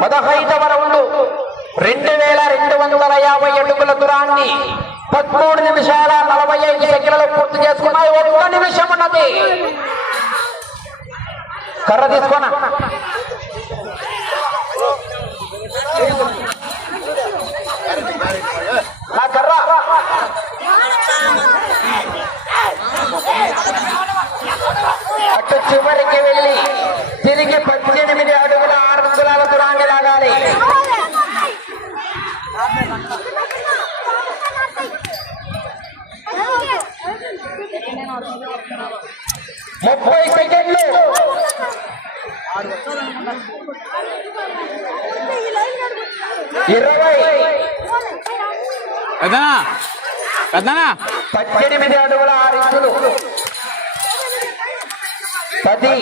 పదహైదవ రౌండ్ రెండు వేల రెండు వందల యాభై అడుగుల దూరాన్ని పదమూడు నిమిషాల నలభై ఐదు సెకండ్లలో పూర్తి చేసుకున్నాయి. ఒక్క నిమిషం ఉన్నది. కర్ర తీసుకోనా? నా కర్ర? అటు చివరికి వెళ్ళి తిరిగి పద్దెనిమిది అడుగుల ఆరు అంగుళాల దూరాన్ని లాగాలి. ముప్పై సెకండ్లు. ఇరవై. పెద్దనా? పెద్దనా? పద్దెనిమిది అడుగుల ఆరు ఇంచులు. పది.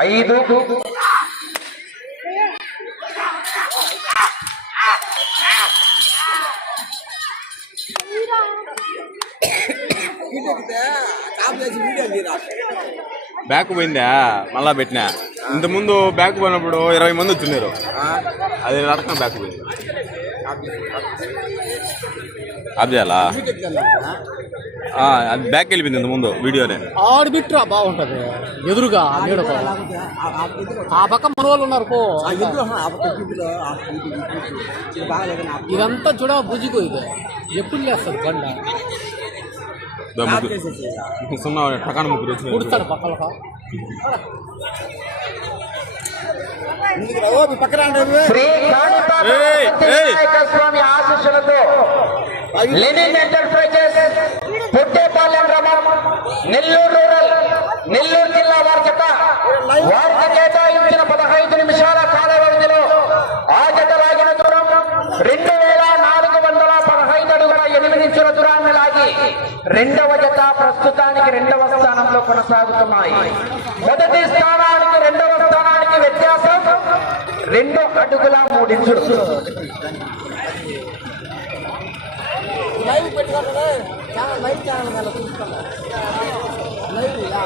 ఐదు. బ్యాక్ పోయిందా? మళ్ళా పెట్టినా? ఇంత ముందు బ్యాక్ పోయినప్పుడు ఇరవై మంది వచ్చినారు అది రకం బ్యాక్ పోయింది. ఆఫ్ చేయాలా ఆ, అది బ్యాక్ వెళ్ళిపోయింది ముందు వీడియోనే. ఆడు బిట్రా బాగుంటది. ఎదురుగా నీడకు ఆ పక్క మన వాళ్ళు ఉన్నారు పో. ఇదంతా చూడ బుజ్జిగో ఇది. ఎప్పుడు లేస్తుంది బండ. సున్నా టకాన ముగ్గురు పుడతాడు పక్కల శ్రీ లెనిన్ ఎంటర్ప్రైజెస్ పుట్టేపాలెం గ్రామం నెల్లూరు రూరల్ నెల్లూరు జిల్లా వారి చేత వారికి కేటాయించిన పదహైదు నిమిషాల కాల వ్యవధిలో ఆ జత లాగిన దూరం రెండు వేల నాలుగు వందల పదహైదు అడుగుల ఎనిమిది ఇంచుల దూరాన్ని లాగి రెండవ జత ప్రస్తుతానికి రెండవ స్థానంలో కొనసాగుతున్నాయి. మొదటి స్థానానికి రెండవ స్థానానికి వ్యత్యాసం రెండు అడుగుల మూడించులు. லைவ் பண்ணி காட்டுறேன். சேனல் லைவ் சேனல் மேலே கிளிக் பண்ண லைவ்லையா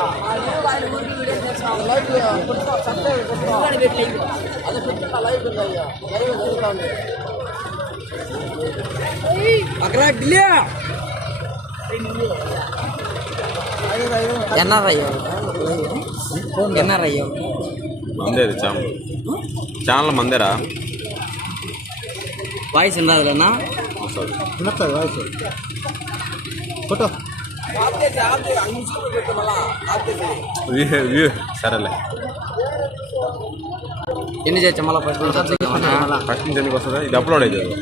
லைவ் கொடுத்தா சப்ஸ்கிரைப் கொடுத்தோம். அதை கொடுத்தா லைவ் இல்லை ஐயா. என்ன ஐயோ என்ன ஐயோ மந்தேரு சேனல் சேனல் வாய்ஸ் என்ன? அதுலன்னா వస్తుంది వినొస్తుంది వాయిస్ ఫోటో. సరేలే. ఎన్ని చేయొచ్చు మళ్ళీ ఫస్ట్ ఫస్ట్ నుంచి ఎందుకు వస్తుందా? ఇది అప్లోడ్ అవుతుంది